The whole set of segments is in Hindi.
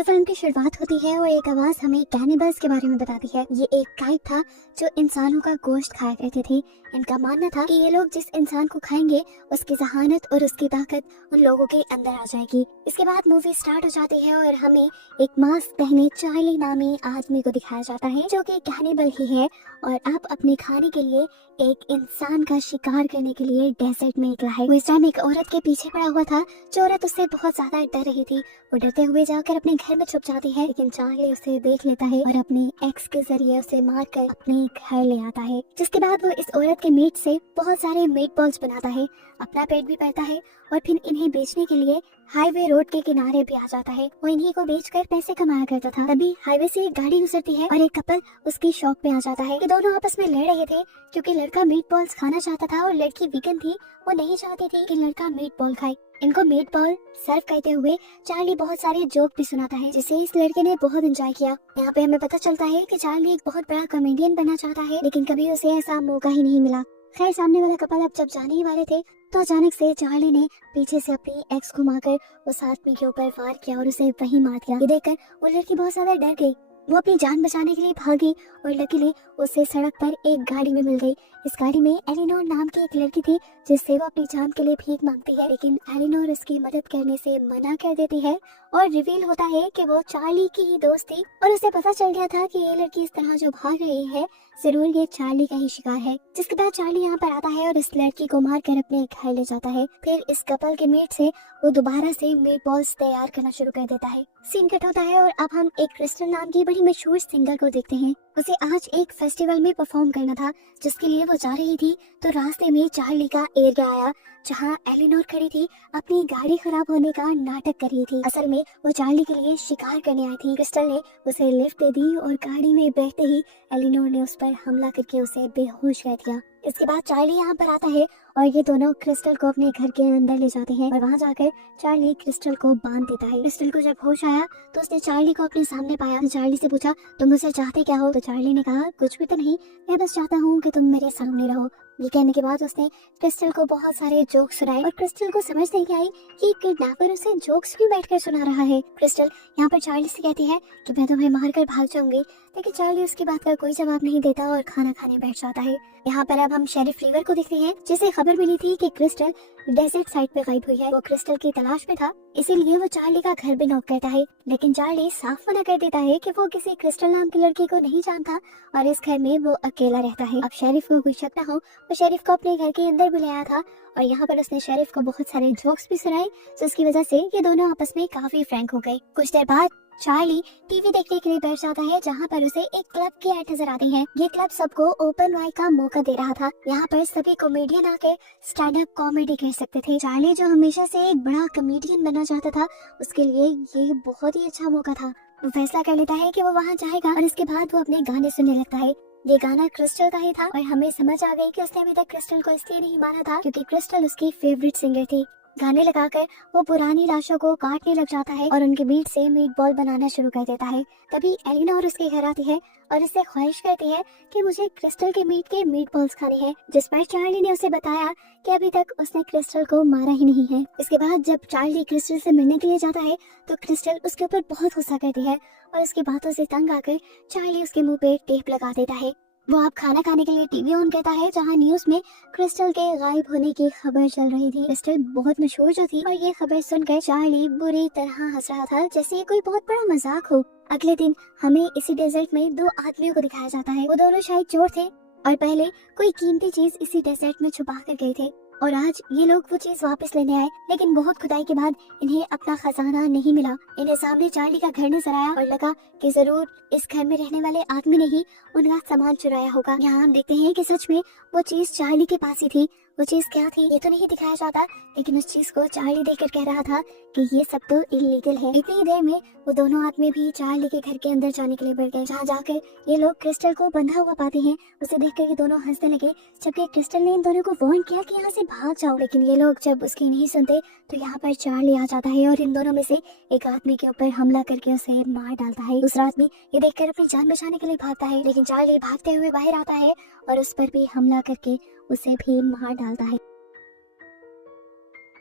तो फिल्म की शुरुआत होती है और एक आवाज हमें कैनिबल्स के बारे में बताती है। ये एक टाइप था जो इंसानों का गोश्त खाया करते थे। इनका मानना था कि ये लोग जिस इंसान को खाएंगे उसकी जहानत और उसकी ताकत उन लोगों के अंदर आ जाएगी। इसके बाद मूवी स्टार्ट हो जाती है और हमें एक मास्क पहने चार्ली नामी आदमी को दिखाया जाता है जो कि कैनिबल ही है और अब अपने खाने के लिए एक इंसान का शिकार करने के लिए डेजर्ट में निकला है। वो इस टाइम एक औरत के पीछे पड़ा हुआ था जो औरत उससे बहुत ज्यादा डर रही थी। वो डरते हुए जाकर अपने घर में छुप जाती है, लेकिन चार्ली उसे देख लेता है और अपने एक्स के जरिए उसे मारकर अपने घर ले आता है। जिसके बाद वो इस औरत के मीट से बहुत सारे मीट बॉल्स बनाता है, अपना पेट भी भरता है और फिर इन्हें बेचने के लिए हाईवे रोड के किनारे भी आ जाता है। वो इन्हीं को बेचकर पैसे कमाया करता था। तभी हाईवे से एक गाड़ी गुजरती है और एक कपल उसकी शॉप पे आ जाता है। ये दोनों आपस में लड़ रहे थे क्योंकि लड़का मीट बॉल्स खाना चाहता था और लड़की वीगन थी, वो नहीं चाहती थी कि लड़का मीट बॉल खाए। इनको मीट बॉल सर्व करते हुए चार्ली बहुत सारे जोक भी सुनाता है जिसे इस लड़के ने बहुत एंजॉय किया। यहाँ पे हमें पता चलता है कि चार्ली एक बहुत बड़ा कॉमेडियन बनना चाहता है, लेकिन कभी उसे ऐसा मौका ही नहीं मिला। खैर, सामने वाला कपल अब जब जाने ही वाले थे तो अचानक से चार्ली ने पीछे से अपनी एक्स को मारकर उस आदमी के ऊपर वार किया और उसे वहीं मार दिया। ये देखकर वो लड़की बहुत ज्यादा डर गई। वो अपनी जान बचाने के लिए भागी और लकीली उसे सड़क पर एक गाड़ी में मिल गई। इस गाड़ी में एलिनोर नाम की एक लड़की थी जिससे वो अपनी जान के लिए भीख मांगती है, लेकिन एलिनोर उसकी मदद करने से मना कर देती है और रिवील होता है कि वो चार्ली की ही दोस्त थी और उसे पता चल गया था कि ये लड़की इस तरह जो भाग रही है जरूर ये चार्ली का ही शिकार है। जिसके बाद चार्ली यहाँ पर आता है और इस लड़की को मारकर अपने घर ले जाता है। फिर इस कपल के मीट से वो दोबारा से मीट बॉल्स तैयार करना शुरू कर देता है। सीन कट होता है और अब हम एक क्रिस्टल नाम की बड़ी मशहूर सिंगर को देखते हैं। उसे आज एक फेस्टिवल में परफॉर्म करना था जिसके लिए वो जा रही थी, तो रास्ते में चार्ली का एरिया आया जहाँ एलिनोर खड़ी थी, अपनी गाड़ी खराब होने का नाटक कर रही थी। असल में वो चार्ली के लिए शिकार करने आई थी। क्रिस्टल ने उसे लिफ्ट दे दी और गाड़ी में बैठते ही एलिनोर ने उस पर हमला करके उसे बेहोश कर दिया। इसके बाद चार्ली यहाँ पर आता है और ये दोनों क्रिस्टल को अपने घर के अंदर ले जाते हैं और वहाँ जाकर चार्ली क्रिस्टल को बांध देता है। क्रिस्टल को जब होश आया तो उसने चार्ली को अपने सामने पाया। तो चार्ली से पूछा, तुम मुझसे चाहते क्या हो? तो चार्ली ने कहा, कुछ भी तो नहीं, मैं बस चाहता हूँ कि तुम मेरे सामने रहो। ये कहने के बाद उसने क्रिस्टल को बहुत सारे जोक्स सुनाए और क्रिस्टल को समझ नहीं आई कि किडनैपर उसे जोक्स क्यों बैठकर सुना रहा है। क्रिस्टल यहाँ पर चार्ली से कहती है कि मैं तुम्हें मारकर भाग जाऊंगी, लेकिन चार्ली उसकी बात का कोई जवाब नहीं देता और खाना खाने बैठ जाता है। यहाँ पर अब हम शेरिफ लीवर को देखते हैं जिसे खबर मिली थी कि क्रिस्टल डेजर्ट साइड पे गायब हुई है। वो क्रिस्टल की तलाश में था, इसीलिए वो चार्ली का घर भी नॉक करता है, लेकिन चार्ली साफ मना कर देता है कि वो किसी क्रिस्टल नाम की लड़की को नहीं जानता और इस घर में वो अकेला रहता है। अब शेरिफ को कोई शक न हो, वो शेरिफ को अपने घर के अंदर बुलाया था और यहाँ पर उसने शेरिफ को बहुत सारे जोक्स भी सुनाए, जिसकी वजह से ये दोनों आपस में काफी फ्रैंक हो गए। कुछ देर बाद चार्ली टीवी देखने के लिए बैठ जाता है जहाँ पर उसे एक क्लब की ऐड नजर आती है। ये क्लब सबको ओपन माइक का मौका दे रहा था। यहाँ पर सभी कॉमेडियन आकर स्टैंड अप कॉमेडी कर सकते थे। चार्ली जो हमेशा से एक बड़ा कॉमेडियन बनना चाहता था, उसके लिए ये बहुत ही अच्छा मौका था। वो फैसला कर लेता है कि वो वहाँ जाएगा और इसके बाद वो अपने गाने सुनने लगता है। ये गाना क्रिस्टल का ही था और हमें समझ आ गई कि उसने अभी तक क्रिस्टल को इसलिए नहीं माना था क्योंकि क्रिस्टल उसकी फेवरेट सिंगर थी। गाने लगाकर वो पुरानी लाशों को काटने लग जाता है और उनके मीट से मीट बॉल बनाना शुरू कर देता है। तभी एलिनोर उसके घर आती है और इससे ख्वाहिश करती है कि मुझे क्रिस्टल के मीट बॉल्स खाने हैं, जिस पर चार्ली ने उसे बताया कि अभी तक उसने क्रिस्टल को मारा ही नहीं है। इसके बाद जब चार्ली क्रिस्टल से मिलने के लिए जाता है तो क्रिस्टल उसके ऊपर बहुत गुस्सा करती है और उसकी बातों से तंग आकर चार्ली उसके मुंह पे टेप लगा देता है। वो अब खाना खाने के लिए टीवी ऑन करता है जहाँ न्यूज में क्रिस्टल के गायब होने की खबर चल रही थी। क्रिस्टल बहुत मशहूर जो थी और ये खबर सुनकर चार्ली बुरी तरह हंस रहा था जैसे ये कोई बहुत बड़ा मजाक हो। अगले दिन हमें इसी डेजर्ट में दो आदमियों को दिखाया जाता है। वो दोनों शायद चोर थे और पहले कोई कीमती चीज इसी डेजर्ट में छुपा कर गए थे और आज ये लोग वो चीज वापस लेने आए, लेकिन बहुत खुदाई के बाद इन्हें अपना खजाना नहीं मिला। इन्हें सामने चार्ली का घर नजर आया और लगा कि जरूर इस घर में रहने वाले आदमी ने ही उनका सामान चुराया होगा। यहाँ हम देखते हैं कि सच में वो चीज चार्ली के पास ही थी। वो चीज क्या थी ये तो नहीं दिखाया जाता, लेकिन उस चीज को चार्ली देखकर कह रहा था कि ये सब तो इलीगल है। इतनी देर में वो दोनों आदमी भी चार्ली के घर के अंदर जाने के लिए बढ़ गए, जहाँ जाकर ये लोग क्रिस्टल को बंधा हुआ पाते हैं। उसे देखकर ये दोनों हंसने लगे, जबकि क्रिस्टल ने इन दोनों को वार्न किया कि यहाँ से भाग जाओ, लेकिन ये लोग जब उसकी नहीं सुनते तो यहाँ पर चार्ली आ जाता है और इन दोनों में से एक आदमी के ऊपर हमला करके उसे मार डालता है। दूसरा आदमी ये देखकर अपनी जान बचाने के लिए भागता है, लेकिन चार्ली भागते हुए बाहर आता है और उस पर भी हमला करके उसे भी मार डालता है।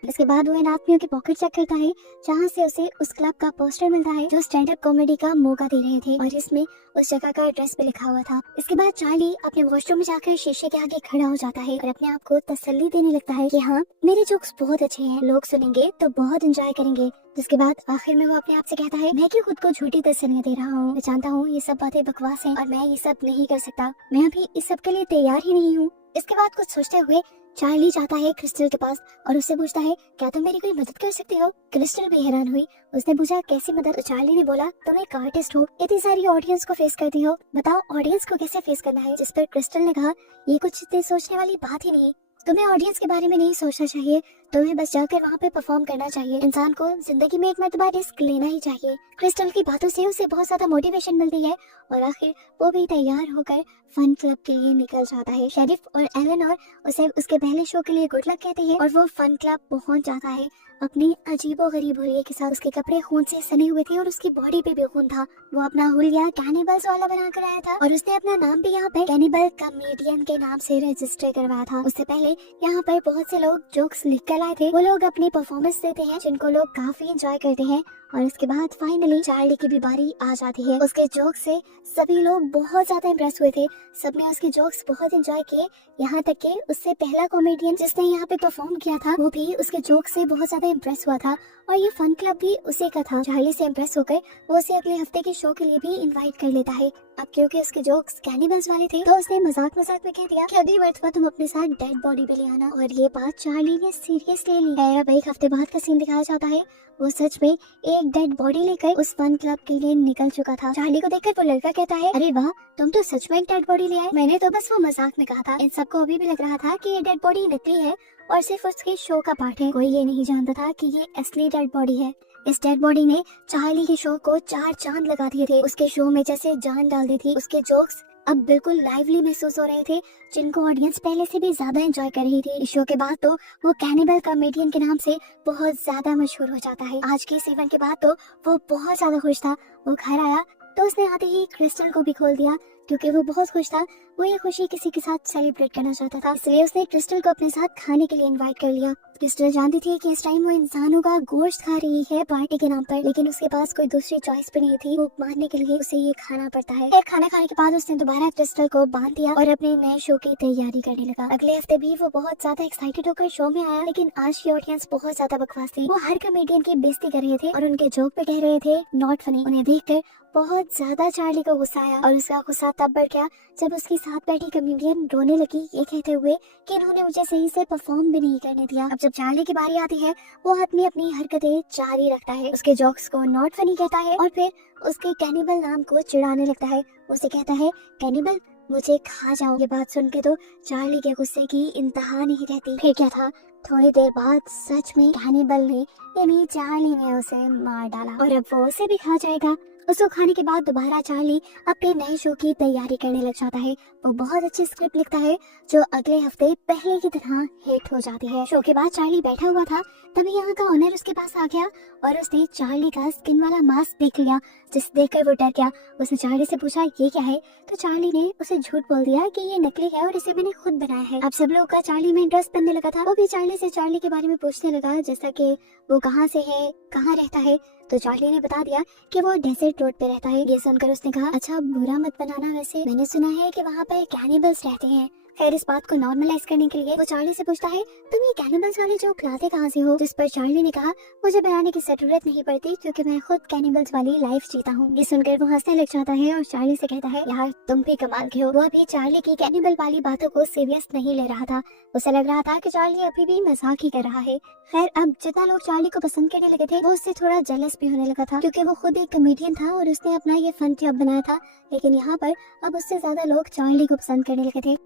इसके बाद वो इन आदमियों की पॉकेट चेक करता है जहाँ से उसे उस क्लब का पोस्टर मिलता है जो स्टैंड अप कॉमेडी का मौका दे रहे थे, और इसमें उस जगह का एड्रेस भी लिखा हुआ था। इसके बाद चार्ली अपने वॉशरूम में जाकर शीशे के आगे खड़ा हो जाता है और अपने आप को तसल्ली देने लगता है कि हाँ, मेरे जोक्स बहुत अच्छे हैं, लोग सुनेंगे तो बहुत एंजॉय करेंगे। जिसके बाद आखिर में वो अपने आप से कहता है, मैं क्यों खुद को झूठी तसल्लियां दे रहा हूँ, मैं जानता हूँ ये सब बातें बकवास हैं और मैं ये सब नहीं कर सकता, मैं अभी इस सब के लिए तैयार ही नहीं हूँ। इसके बाद कुछ सोचते हुए चार्ली जाता है क्रिस्टल के पास और उससे पूछता है, क्या तुम मेरी कोई मदद कर सकते हो? क्रिस्टल भी हैरान हुई। उसने पूछा, कैसी मदद? तो चार्ली ने बोला, तुम एक आर्टिस्ट हो, इतनी सारी ऑडियंस को फेस करती हो, बताओ ऑडियंस को कैसे फेस करना है। जिस पर क्रिस्टल ने कहा, ये कुछ इतनी सोचने वाली बात ही नहीं, तुम्हें ऑडियंस के बारे में नहीं सोचना चाहिए, तुम्हें बस जाकर वहाँ पे परफॉर्म करना चाहिए। इंसान को जिंदगी में एक मर्तबा रिस्क लेना ही चाहिए। क्रिस्टल की बातों से उसे बहुत ज्यादा मोटिवेशन मिलती है और आखिर वो भी तैयार होकर फन क्लब के लिए निकल जाता है। शेरिफ और एलेनोर उसे उसके पहले शो के लिए गुड लक कहते हैं और वो फन क्लब पहुंच जाता है अपनी अजीबोगरीब हुलिये के साथ। उसके कपड़े खून से सने हुए थे और उसकी बॉडी पे भी खून था। वो अपना हुलिया कैनिबल्स वाला बना कर आया था और उसने अपना नाम भी यहाँ पे कैनिबल कॉमेडियन के नाम से रजिस्टर करवाया था। उससे पहले यहाँ पर बहुत से लोग जोक्स लिख कर आए थे, वो लोग अपनी परफॉर्मेंस देते हैं जिनको लोग काफी एंजॉय करते हैं। और इसके बाद फाइनली चार्ली की भी बारी आ जाती है। उसके जोक्स से सभी लोग बहुत ज्यादा इम्प्रेस हुए थे, सबने उसके जोक्स बहुत एंजॉय किए, यहाँ तक कि उससे पहला कॉमेडियन जिसने यहाँ पे परफॉर्म किया था वो भी उसके जोक से बहुत ज्यादा इम्प्रेस हुआ था और ये फन क्लब भी उसी का था। चार्ली से इम्प्रेस होकर वो उसे अगले हफ्ते के शो के लिए भी इनवाइट कर लेता है। अब क्योंकि उसके जोक्स कैनिबल्स वाले थे तो उसने मजाक मजाक में कह दिया कि अगली मर्तबा तुम अपने साथ डेड बॉडी भी ले आना, और ये बात चार्ली ने सीरियसली ली है। अब एक हफ्ते बाद का सीन दिखाया जाता है, वो सच में एक डेड बॉडी लेकर उस फन क्लब के लिए निकल चुका था। चार्ली को देखकर वो लड़का कहता है, अरे वाह, तुम तो सच में एक डेड बॉडी ले आए, मैंने तो बस वो मजाक में कहा था। इन सबको अभी भी लग रहा था कि ये डेड बॉडी नकली है और सिर्फ उसके शो का पार्ट है। कोई ये नहीं जानता था कि ये असली डेड बॉडी है। इस डेड बॉडी ने चार्ली के शो को 4 चांद लगा दिए थे। उसके शो में जैसे जान डाल दी थी। उसके जोक्स अब बिल्कुल लाइवली महसूस हो रहे थे, जिनको ऑडियंस पहले से भी ज्यादा एंजॉय कर रही थी। इस शो के बाद तो वो कैनिबल कॉमेडियन के नाम से बहुत ज्यादा मशहूर हो जाता है। आज के इस इवेंट के बाद तो वो बहुत ज्यादा खुश था। वो घर आया तो उसने आते ही क्रिस्टल को भी खोल दिया क्योंकि वो बहुत खुश था। वो ये खुशी किसी के साथ सेलिब्रेट करना चाहता था, इसलिए उसने क्रिस्टल को अपने साथ खाने के लिए इनवाइट कर लिया। क्रिस्टल जानती थी कि इस टाइम वो इंसानों का गोश्त खा रही है पार्टी के नाम पर, लेकिन उसके पास कोई दूसरी चॉइस भी नहीं थी। वो मारने के लिए उसे ये खाना पड़ता है। फिर खाना खाने के बाद उसने दोबारा क्रिस्टल को बांध दिया और अपने नए शो की तैयारी करने लगा। अगले हफ्ते भी वो बहुत ज्यादा एक्साइटेड होकर शो में आया, लेकिन आज की ऑडियंस बहुत ज्यादा बकवास थी। वो हर कॉमेडियन की बेइज्जती कर रहे थे और उनके जोक पे कह रहे थे नॉट फनी। उन्हें देखकर बहुत ज्यादा चार्ली को गुस्सा आया और उसका गुस्सा तब बढ़ गया जब उसकी साथ बैठी कॉमेडियन रोने लगी, ये कहते हुए कि इन्होंने मुझे सही से परफॉर्म भी नहीं करने दिया। अब जब चार्ली की बारी आती है, वो आदमी अपनी हरकतें जारी रखता है, उसके जोक्स को नॉट फनी कहता है और फिर उसके कैनिबल नाम को चिढ़ाने लगता है। उसे कहता है, कैनिबल मुझे खा जाओ। ये बात सुन के तो चार्ली के गुस्से की इंतहा नहीं रहती। फिर क्या था, थोड़ी देर बाद सच में कैनिबल ने यानी चार्ली ने उसे मार डाला और अब वो उसे भी खा जाएगा। उसको खाने के बाद दोबारा चार्ली अपने नए शो की तैयारी करने लग जाता है। वो बहुत अच्छी स्क्रिप्ट लिखता है जो अगले हफ्ते पहले की तरह हिट हो जाती है। शो के बाद चार्ली बैठा हुआ था, तभी यहाँ का ओनर उसके पास आ गया और उसने चार्ली का स्किन वाला मास्क देख लिया, जिसे देखकर वो डर गया। उसने चार्ली से पूछा ये क्या है, तो चार्ली ने उसे झूठ बोल दिया कि ये नकली है और इसे मैंने खुद बनाया है। अब सब लोग का चार्ली में इंटरेस्ट बनने लगा था। वो भी चार्ली से चार्ली के बारे में पूछने लगा, जैसा कि वो कहाँ से है, कहाँ रहता है। तो चार्ली ने बता दिया कि वो डेजर्ट रोड पे रहता है। ये सुनकर उसने कहा, अच्छा बुरा मत बनाना, वैसे मैंने सुना है कि वहाँ पर कैनिबल्स रहते हैं। खैर इस बात को नॉर्मलाइज करने के लिए वो चार्ली से पूछता है, तुम ये कैनिबल्स वाले जोक लाते कहाँ से हो? जिस पर चार्ली ने कहा, मुझे बनाने की जरूरत नहीं पड़ती क्योंकि मैं खुद कैनिबल्स वाली लाइफ जीता हूँ। ये सुनकर वो हंसने लग जाता है और चार्ली से कहता है, यार तुम भी कमाल के हो। वो अभी चार्ली की कैनिबल वाली बातों को सीरियस नहीं ले रहा था। उसे लग रहा था कि चार्ली अभी भी मजाक ही कर रहा है। खैर अब जितना लोग चार्ली को पसंद करने लगे थे, वो उससे थोड़ा जेलस भी होने लगा था क्योंकि वो खुद एक कॉमेडियन था और उसने अपना ये फन क्लब बनाया था। लेकिन यहाँ पर अब उससे ज्यादा लोग चार्ली को पसंद करने लगे थे।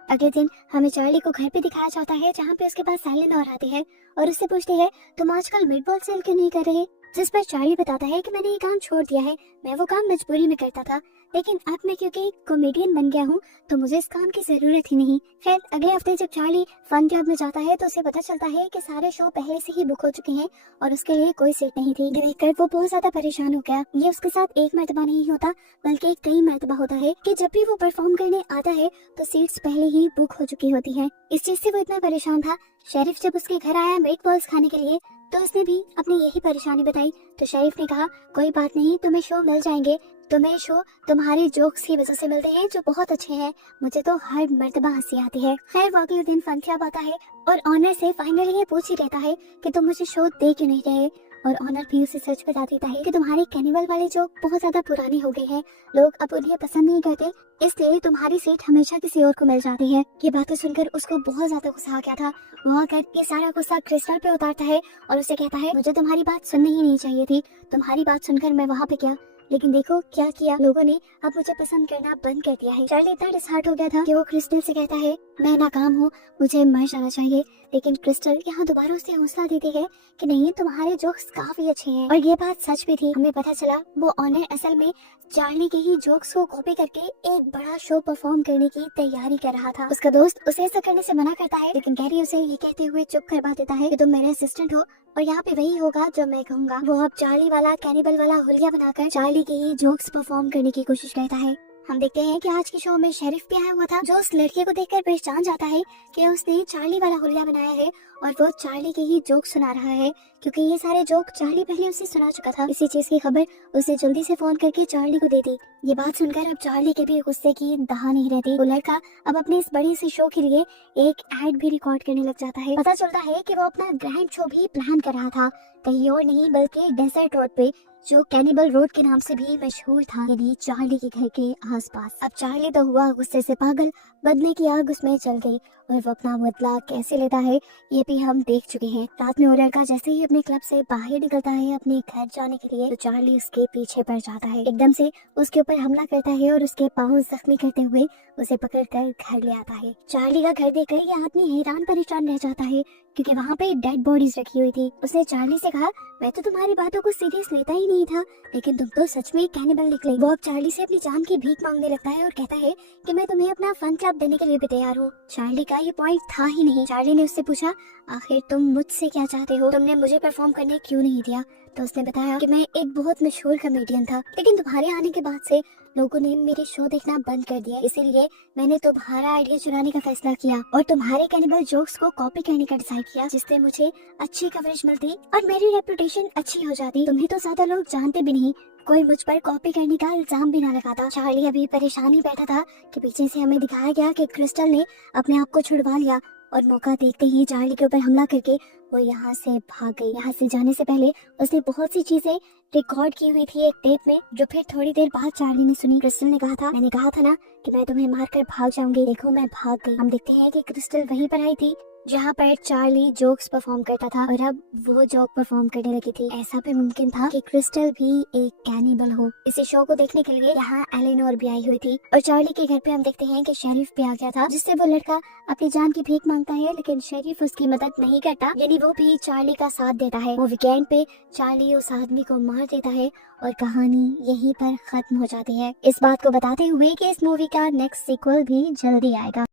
अगले दिन हमें चार्ली को घर पे दिखाया जाता है, जहाँ पे उसके पास एलेनोर आती है और उससे पूछती है, तुम आजकल मिडबॉल सेल क्यों नहीं कर रहे? जिस पर चार्ली बताता है कि मैंने ये काम छोड़ दिया है, मैं वो काम मजबूरी में करता था, लेकिन अब मैं क्योंकि एक कॉमेडियन बन गया हूँ तो मुझे इस काम की जरूरत ही नहीं। खैर अगले हफ्ते जब चार्ली फन क्लब में जाता है तो उसे पता चलता है कि सारे शो पहले से ही बुक हो चुके हैं और उसके लिए कोई सीट नहीं थी। देखकर वो बहुत ज्यादा परेशान हो गया। ये उसके साथ एक मर्तबा नहीं होता बल्कि कई मर्तबा होता है कि जब भी वो परफॉर्म करने आता है तो सीट्स पहले ही बुक हो चुकी होती हैं। इस चीज से वो इतना परेशान था। शेरिफ जब उसके घर आया मीट बॉल्स खाने के लिए तो उसने भी अपनी यही परेशानी बताई। तो शेरिफ ने कहा कोई बात नहीं, तुम्हें शो मिल जाएंगे, तुम्हें शो तुम्हारे जोक्स की वजह से मिलते हैं जो बहुत अच्छे हैं, मुझे तो हर मर्तबा हंसी आती है। खैर वो अगले दिन फन क्लब आता है और ऑनर से फाइनली ये पूछ ही लेता है कि तुम मुझे शो दे क्यों नहीं रहे। और ऑनर भी उसे सच बता देता है कि तुम्हारे कैनिवल वाले जोक बहुत ज्यादा पुराने हो गए हैं, लोग अब उन्हें पसंद नहीं करते, इसलिए तुम्हारी सीट हमेशा किसी और को मिल जाती है। ये बातें सुनकर उसको बहुत ज्यादा गुस्सा आ गया था। वो आकर ये सारा गुस्सा क्रिस्टल पे उतारता है और उसे कहता है मुझे तुम्हारी बात सुननी ही नहीं चाहिए थी, तुम्हारी बात सुनकर मैं वहाँ पे गया, लेकिन देखो क्या किया लोगों ने, अब मुझे पसंद करना बंद कर दिया है। चार्ली इतना डिसहार्ट हो गया था कि वो क्रिस्टल से कहता है मैं नाकाम हूँ, मुझे मर जाना चाहिए। लेकिन क्रिस्टल यहाँ दोबारा उसे हौसला देती है कि नहीं, तुम्हारे जोक्स काफी अच्छे हैं। और ये बात सच भी थी। हमें पता चला वो ऑनर असल में चार्ली के ही जोक्स को कॉपी करके एक बड़ा शो परफॉर्म करने की तैयारी कर रहा था। उसका दोस्त उसे ऐसा करने से मना करता है, लेकिन गैरी उसे ये कहते हुए चुप करवा देता है कि तुम मेरे असिस्टेंट हो और यहाँ पे वही होगा जो मैं कहूँगा। वो अब चार्ली वाला कैनिबल वाला हुलिया बनाकर चार्ली के ही जोक्स परफॉर्म करने की कोशिश करता है। हम देखते हैं कि आज के शो में शेरिफ भी आया हुआ था जो उस लड़के को देखकर पहचान जाता है कि उसने चार्ली वाला हुलिया बनाया है और वो चार्ली के ही जोक सुना रहा है, क्योंकि ये सारे जोक चार्ली पहले उसे सुना चुका था। इसी चीज की खबर उसे जल्दी से फोन करके चार्ली को दे दी। ये बात सुनकर अब चार्ली के भी गुस्से की दहा नहीं रहती। वो लड़का अब अपने इस बड़े से शो के लिए एक एड भी रिकॉर्ड करने लग जाता है। पता चलता है कि वो अपना ग्रैंड शो भी प्लान कर रहा था, कहीं और नहीं बल्कि डेजर्ट रोड पे, जो कैनिबल रोड के नाम से भी मशहूर था, यानी चार्ली के घर के आसपास। अब चार्ली तो हुआ गुस्से से पागल, बदले की आग उसमें चल गई और वो अपना बदला कैसे लेता है ये भी हम देख चुके हैं। रात में वो लड़का जैसे ही अपने क्लब से बाहर निकलता है अपने घर जाने के लिए तो चार्ली उसके पीछे पड़ जाता है, एकदम से उसके ऊपर हमला करता है और उसके पाँव जख्मी करते हुए उसे पकड़कर घर ले आता है। चार्ली का घर देखकर ये आदमी हैरान परेशान रह जाता है क्योंकि वहाँ पे डेड बॉडीज रखी हुई थी। उसने चार्ली से कहा मैं तो तुम्हारी बातों को सीरियस लेता ही नहीं था, लेकिन तुम तो सच में कैनिबल निकले। वो अब चार्ली से अपनी जान की भीख मांगने लगता है और कहता है कि मैं तुम्हें अपना फन क्लब देने के लिए भी तैयार हूँ। चार्ली का ये पॉइंट था ही नहीं। चार्ली ने उससे पूछा आखिर तुम मुझसे क्या चाहते हो, तुमने मुझे परफॉर्म करने क्यों नहीं दिया। तो उसने बताया कि मैं एक बहुत मशहूर कॉमेडियन था, लेकिन तुम्हारे आने के बाद से लोगों ने मेरे शो देखना बंद कर दिया, इसीलिए मैंने तुम्हारा आइडिया चुराने का फैसला किया और तुम्हारे कैनिबल जोक्स को कॉपी करने का डिसाइड किया, जिससे मुझे अच्छी कवरेज मिलती और मेरी रेपुटेशन अच्छी हो जाती। तुम्हें तो ज्यादा लोग जानते भी नहीं, कोई मुझ पर कॉपी करने का इल्जाम भी ना लगाता। चार्ली अभी परेशान ही बैठा था कि पीछे से हमें दिखाया गया कि क्रिस्टल ने अपने आप को छुड़वा लिया और मौका देखते ही चार्ली के ऊपर हमला करके वो यहाँ से भाग गई। यहाँ से जाने से पहले उसने बहुत सी चीजें रिकॉर्ड की हुई थी एक टेप में, जो फिर थोड़ी देर बाद चार्ली ने सुनी। क्रिस्टल ने कहा था मैंने कहा था ना कि मैं तुम्हें मारकर भाग जाऊंगी, देखो मैं भाग गई। हम देखते हैं कि क्रिस्टल वहीं पर आई थी जहाँ पर चार्ली जोक्स परफॉर्म करता था और अब वो जोक परफॉर्म करने लगी थी। ऐसा भी मुमकिन था कि क्रिस्टल भी एक कैनिबल हो। इसी शो को देखने के लिए यहाँ एलेनोर भी आई हुई थी और चार्ली के घर पे हम देखते हैं कि शेरिफ भी आ गया था, जिससे वो लड़का अपनी जान की भीख मांगता है, लेकिन शेरिफ उसकी मदद नहीं करता, यानी वो भी चार्ली का साथ देता है। वो वीकेंड पे चार्ली उस आदमी को मार देता है और कहानी यहीं पर खत्म हो जाती है, इस बात को बताते हुए कि इस मूवी का नेक्स्ट सीक्वल भी जल्दी आएगा।